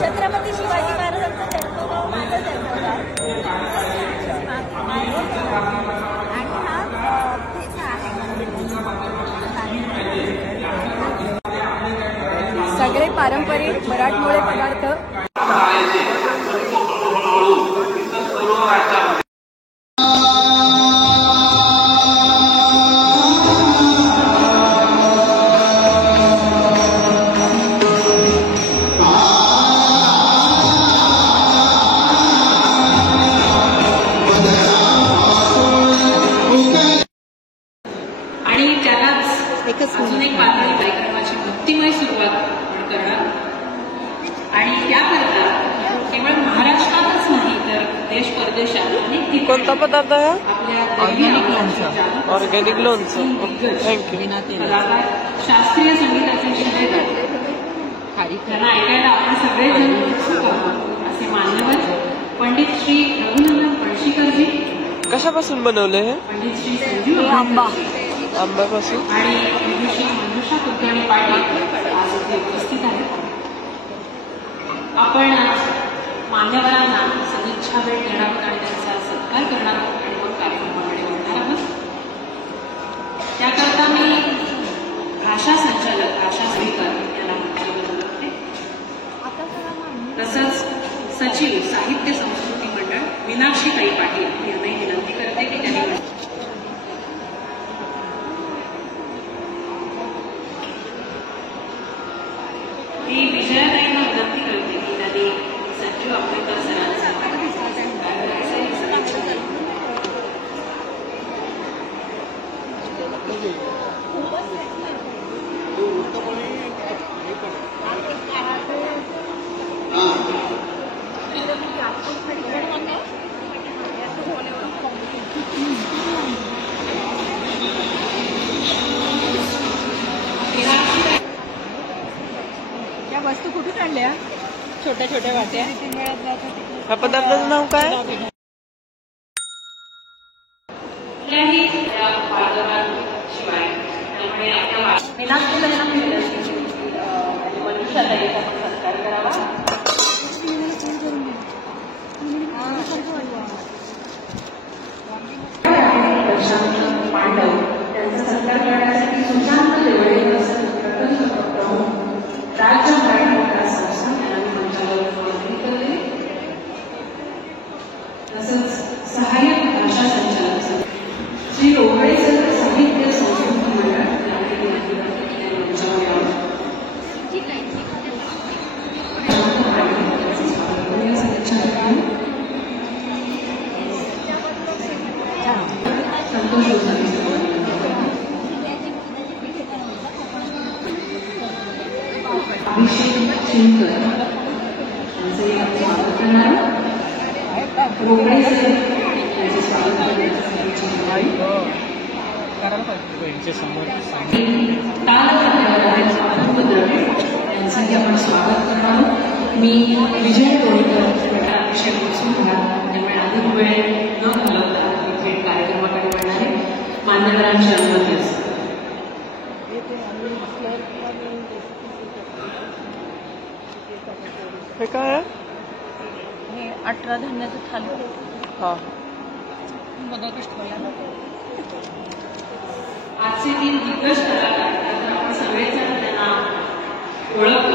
छत्रपती शिवाजी महाराजांचा जन्मगाव माझं जन्मगाव आणि हा सगळे पारंपरिक मराठमोळे पदार्थ अजून एक पातळी कार्यक्रमाची भक्तिमय सुरुवात करणार आणि त्याकरता केवळ महाराष्ट्रातच नाही तर देश परदेशात अनेक कोणता पदार्थ आहे आपल्या ऑर्गॅनिक लोणचं थँक्यू शास्त्रीय संगीताचे शिलेदार त्यांना ऐकायला आपण सगळेजण उत्सुक आहोत असे मान्यवर पंडित श्री रघुनंदन पळशीकरजी कशापासून बनवले हे पंडित श्री संजीव आंब्यापासून आणि विदुषी मंजुषा कुलकर्णी पाटील आज इथे उपस्थित आहेत. आपण मान्यवरांना सदिच्छा भेट देणार आहोत आणि त्यांचा सत्कार करणार आहोत आणि मग कार्यक्रमाकडे वळणार आहोत. त्याकरता मी भाषा संचालक आशा स्पीकर यांना मंचावर बोलवते. तसंच सचिव साहित्य संस्कृती मंडळ मीनाक्षीताई पाटील यांनाही विनंती करते की त्यांनी मी विजयाताईंना विनंती करते की त्यांनी संजीव आंबेकर सरांचा वस्तू कुठून आणल्या छोट्या छोट्या वाट्या ह्या पदार्थाचं नाव काय कुठल्याही शिवाय त्यामुळे मीनाक्षीताईंना मंजुषाताईचा सत्कार करावा. पांडव त्यांचा सत्कार करण्यासाठी सुशांत देवळे राज्य मराठी विकास संस्था यांना मंचावर विनंती करते. तसंच सहाय्यक भाषा संचालक श्री रोकडे सर साहित्य संस्कृती मंडळ यांनी विनंती करते की त्यांनी मंचावर यावं. संतोष अभिषेक शिंकर यांचंही आपण स्वागत करणार रोकडे सर यांचे स्वागत करण्यासाठी यांचंही आपण स्वागत करणार. मी विजय टोळीकर विषय पोचून त्यामुळे अधिक वेळ न घालवता थेट कार्यक्रमाकडे वळणारे मान्यवरांची अनुमती असते. हे काय आहे हे 18 धान्याचं थाली हा बघाच ठेवला. आजचे 3 दिग्गज कलाकार आपण सगळेजण त्यांना ओळख